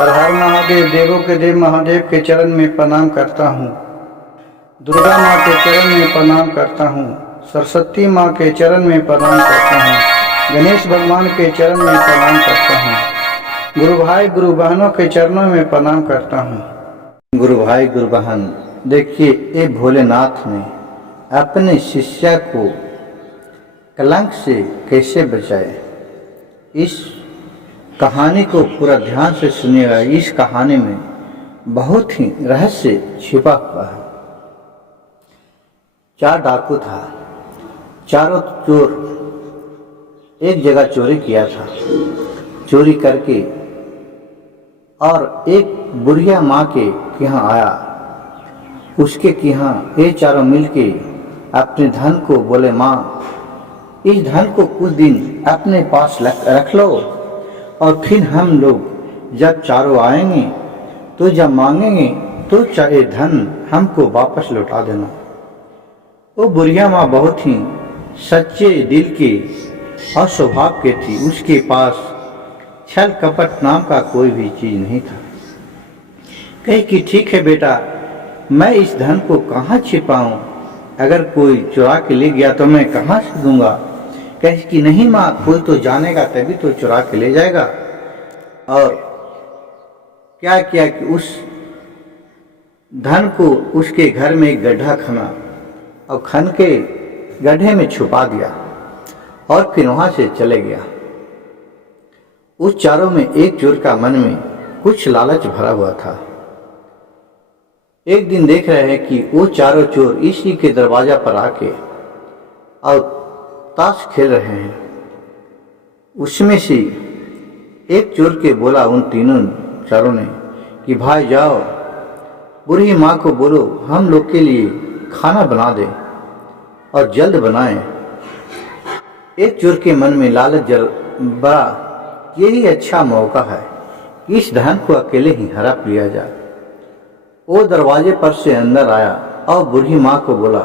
हर हर महादेव, देवों के देव महादेव के चरण में प्रणाम करता हूँ। दुर्गा माँ के चरण में प्रणाम करता हूँ। सरस्वती माँ के चरण में प्रणाम करता हूँ। गणेश भगवान के चरण में प्रणाम करता हूँ। गुरु भाई गुरु बहनों के चरणों में प्रणाम करता हूँ। गुरु भाई गुरु बहन, देखिए ये भोलेनाथ ने अपने शिष्य को कलंक से कैसे बचाए। इस कहानी को पूरा ध्यान से सुनिएगा। इस कहानी में बहुत ही रहस्य छिपा हुआ है। 4 डाकू था। चारों चोर एक जगह चोरी किया था। चोरी करके और एक बुढ़िया माँ के यहाँ आया। उसके यहाँ ये चारों मिलके अपने धन को बोले, माँ इस धन को कुछ दिन अपने पास रख लो और फिर हम लोग जब चारों आएंगे तो जब मांगेंगे तो चाहे धन हमको वापस लौटा देना। वो बुढ़िया माँ बहुत ही सच्चे दिल की और स्वभाव के थी। उसके पास छल कपट नाम का कोई भी चीज नहीं था। कहे कि ठीक है बेटा, मैं इस धन को कहाँ छिपाऊं? अगर कोई चुरा के ले गया तो मैं कहाँ से दूंगा? कहे कि नहीं माँ, कोई तो जानेगा तभी तो चुरा के ले जाएगा। और क्या किया कि उस धन को उसके घर में एक गड्ढा खना और खन के गड्ढे में छुपा दिया और फिर वहां से चले गया। उस चारों में एक चोर का मन में कुछ लालच भरा हुआ था। एक दिन देख रहे हैं कि वो चारों चोर इसी के दरवाजा पर आके और ताश खेल रहे हैं। उसमें से एक चोर के बोला उन तीनों चारों ने कि भाई जाओ, बुढ़ी माँ को बोलो हम लोग के लिए खाना बना दे और जल्द बनाए। एक चोर के मन में लालच बड़ा, यही अच्छा मौका है कि इस धन को अकेले ही हड़प लिया जाए। वो दरवाजे पर से अंदर आया और बुढ़ी माँ को बोला,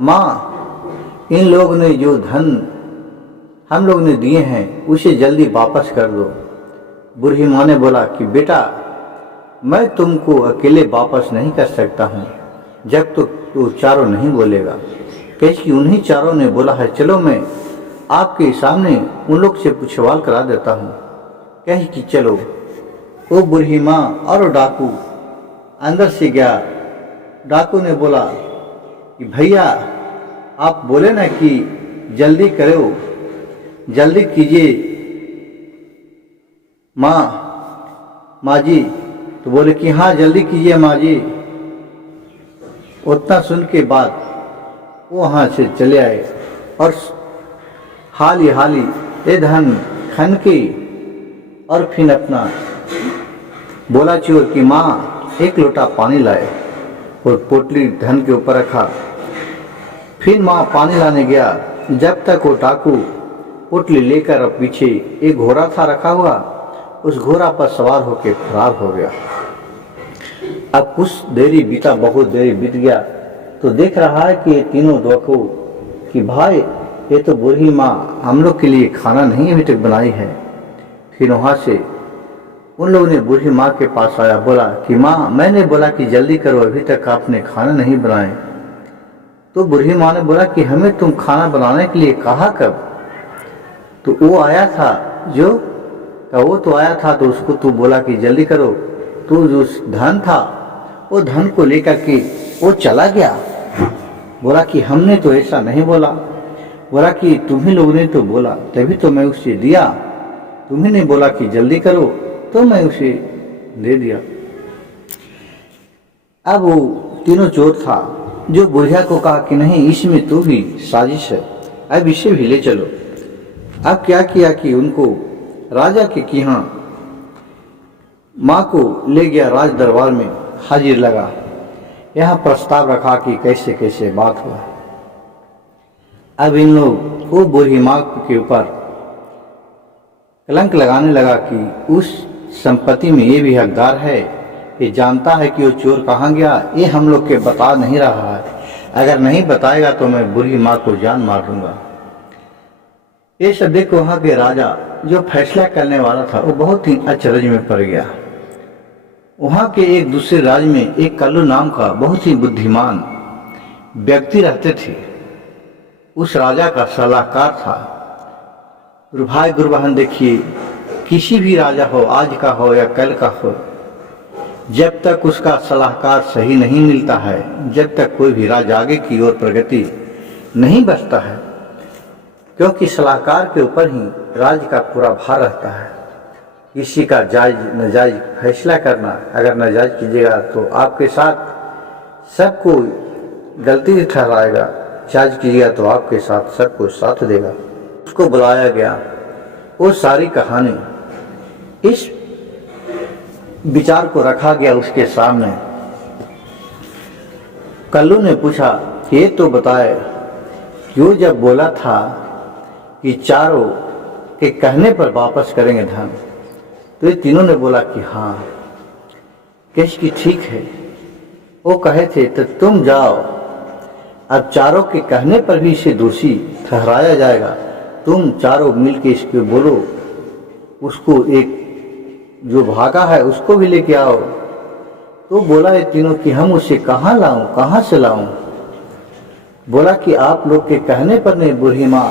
माँ इन लोग ने जो धन हम लोग ने दिए हैं उसे जल्दी वापस कर दो। बुढ़ी माँ ने बोला कि बेटा, मैं तुमको अकेले वापस नहीं कर सकता हूँ जब तक तो चारों नहीं बोलेगा। कैसे उन्हीं चारों ने बोला है, चलो मैं आपके सामने उन लोग से कुछ सवाल करा देता हूँ। कहे कि चलो। वो बुढ़ी माँ और डाकू अंदर से गया। डाकू ने बोला कि भैया आप बोले ना कि जल्दी करो, जल्दी कीजिए माँ जी। तो बोले कि हाँ जल्दी कीजिए माँ जी। उतना सुन के बाद वो वहाँ से चले आए और हाली ये धन खन के और फिर अपना बोला चोर कि माँ एक लोटा पानी लाए और पोटली धन के ऊपर रखा। फिर माँ पानी लाने गया। जब तक वो डाकू पोटली लेकर अब पीछे एक घोड़ा था रखा हुआ, उस घोड़ा पर सवार होकर फरार हो गया। अब कुछ देरी बीता, बहुत देरी बीत गया तो देख रहा है कि ये तीनों डाकू कि भाई ये तो बूढ़ी माँ हम लोग के लिए खाना नहीं अभी तक बनाई है। फिर वहाँ से उन लोगों ने बूढ़ी माँ के पास आया, बोला कि माँ मैंने बोला कि जल्दी करो, अभी तक आपने खाना नहीं बनाए। तो बूढ़ी माँ ने बोला कि हमें तुम खाना बनाने के लिए कहा कब? तो वो आया था वो तो आया था तो उसको तू बोला कि जल्दी करो। तो जो धन था वो धन को लेकर के वो चला गया। बोला कि हमने तो ऐसा नहीं बोला। बोला कि तुम्ही लोगों ने तो बोला तभी तो मैं उसे दिया। तुम्ही ने बोला कि जल्दी करो तो मैं उसे दे दिया। अब वो तीनों चोर था जो बुढ़िया को कहा कि नहीं इसमें तो भी साजिश है, अब इसे भी ले चलो। अब क्या किया कि उनको राजा के यहाँ माँ को ले गया। राज दरबार में हाजिर लगा। यहाँ प्रस्ताव रखा कि कैसे कैसे बात हुआ। अब इन लोग वो बूढ़ी माँ के ऊपर कलंक लगाने लगा कि उस संपत्ति में ये भी हकदार है, ये जानता है कि वो चोर कहाँ गया, ये हम लोग के बता नहीं रहा है। अगर नहीं बताएगा तो मैं बूढ़ी माँ को जान मार दूंगा। ये सब देख वहाँ के राजा जो फैसला करने वाला था वो बहुत ही अचरज में पड़ गया। वहाँ के एक दूसरे राज्य में एक कल्लू नाम का बहुत ही बुद्धिमान व्यक्ति रहते थे। उस राजा का सलाहकार था। भाई गुरु बहन, देखिए, किसी भी राजा हो, आज का हो या कल का हो, जब तक उसका सलाहकार सही नहीं मिलता है, जब तक कोई भी राज आगे की ओर प्रगति नहीं बढ़ता है, क्योंकि सलाहकार के ऊपर ही राज्य का पूरा भार रहता है। किसी का जायज नाजायज फैसला करना, अगर नाजायज कीजिएगा तो आपके साथ सबको गलती ठहराएगा, जायज कीजिएगा तो आपके साथ सबको साथ देगा। उसको बुलाया गया, वो सारी कहानी, इस विचार को रखा गया उसके सामने। कल्लू ने पूछा, ये तो बताए, जो जब बोला था कि चारों के कहने पर वापस करेंगे धन, तो ये तीनों ने बोला कि हाँ, कैश की ठीक है। वो कहे थे तो तुम जाओ, अब चारों के कहने पर भी इसे दोषी ठहराया जाएगा, तुम चारों मिलके इसके बोलो, उसको एक जो भागा है उसको भी लेके आओ। तो बोला ये तीनों कि हम उसे कहाँ लाऊं, कहाँ से लाऊं। बोला कि आप लोग के कहने पर नहीं बूढ़ी माँ,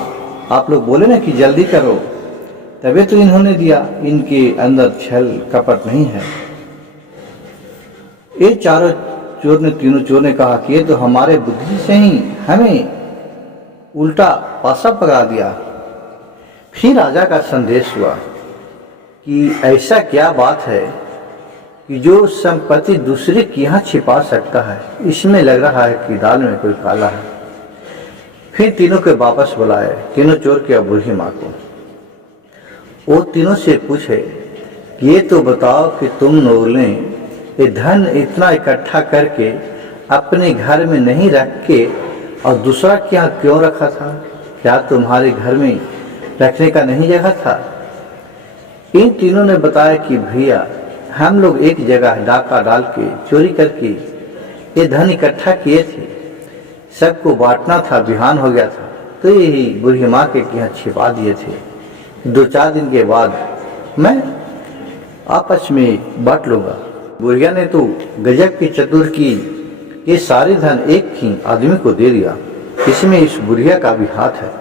आप लोग बोले ना कि जल्दी करो, तभी तो इन्होंने दिया, इनके अंदर छल कपट नहीं है। ये चारों चोर ने, तीनों चोर ने कहा कि ये तो हमारे बुद्धि से ही हमें उल्टा पासा पकड़ा दिया। फिर राजा का संदेश हुआ कि ऐसा क्या बात है कि जो संपत्ति दूसरे के यहाँ छिपा सकता है, इसमें लग रहा है कि दाल में कोई काला है। फिर तीनों के वापस बुलाए, तीनों चोर के बूढ़ी माँ को। वो तीनों से पूछे, ये तो बताओ कि तुम लोगों ने ये धन इतना इकट्ठा करके अपने घर में नहीं रख के और दूसरा क्या क्यों रखा था? क्या तुम्हारे घर में रखने का नहीं जगह था? इन तीनों ने बताया कि भैया, हम लोग एक जगह डाका डाल के चोरी करके ये धन इकट्ठा किए थे, सबको बांटना था, बिहान हो गया था, तो यही बूढ़ी माँ के यहाँ छिपा दिए थे। 2-4 दिन के बाद मैं आपस में बांट लूंगा। बुढ़िया ने तो गजब की चतुर की, ये सारे धन एक ही आदमी को दे दिया, इसमें इस बुढ़िया का भी हाथ है।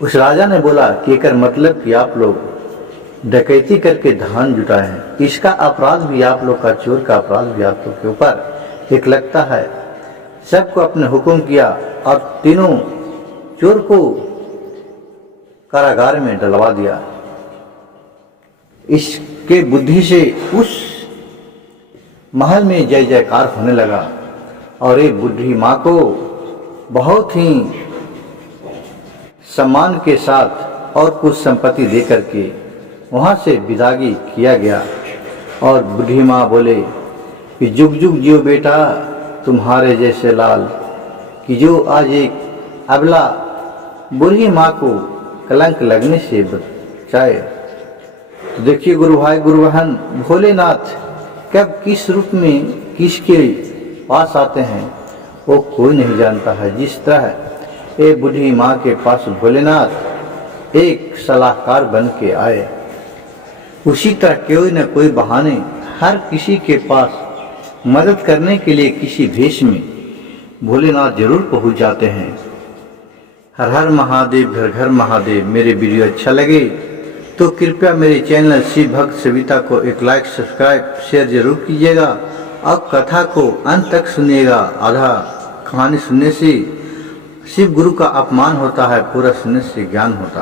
उस राजा ने बोला कि एकर मतलब कि आप लोग डकैती करके धन जुटाए हैं, इसका अपराध भी आप लोग का, चोर का अपराध भी आप लोग के ऊपर एक लगता है। सबको अपने हुक्म किया और तीनों चोर को कारागार में डलवा दिया। इसके बुद्धि से उस महल में जय जयकार होने लगा और एक बूढ़ी माँ को बहुत ही सम्मान के साथ और कुछ संपत्ति दे करके वहाँ से विदागी किया गया। और बूढ़ी माँ बोले कि जुग जुग जियो बेटा, तुम्हारे जैसे लाल, कि जो आज एक अबला बूढ़ी माँ को कलंक लगने से बचाए। तो देखिए गुरु भाई गुरु बहन, भोलेनाथ कब किस रूप में किसके पास आते हैं वो कोई नहीं जानता है। जिस तरह एक बूढ़ी माँ के पास भोलेनाथ एक सलाहकार बन के आए, उसी तरह कोई न कोई बहाने हर किसी के पास मदद करने के लिए किसी भेष में भोलेनाथ जरूर पहुंच जाते हैं। हर हर महादेव, घर घर महादेव। मेरे वीडियो अच्छा लगे तो कृपया मेरे चैनल शिव भक्त सविता को एक लाइक, सब्सक्राइब, शेयर जरूर कीजिएगा और कथा को अंत तक सुनिएगा। आधा कहानी सुनने से शिव गुरु का अपमान होता है, पूरा सुनने से ज्ञान होता है।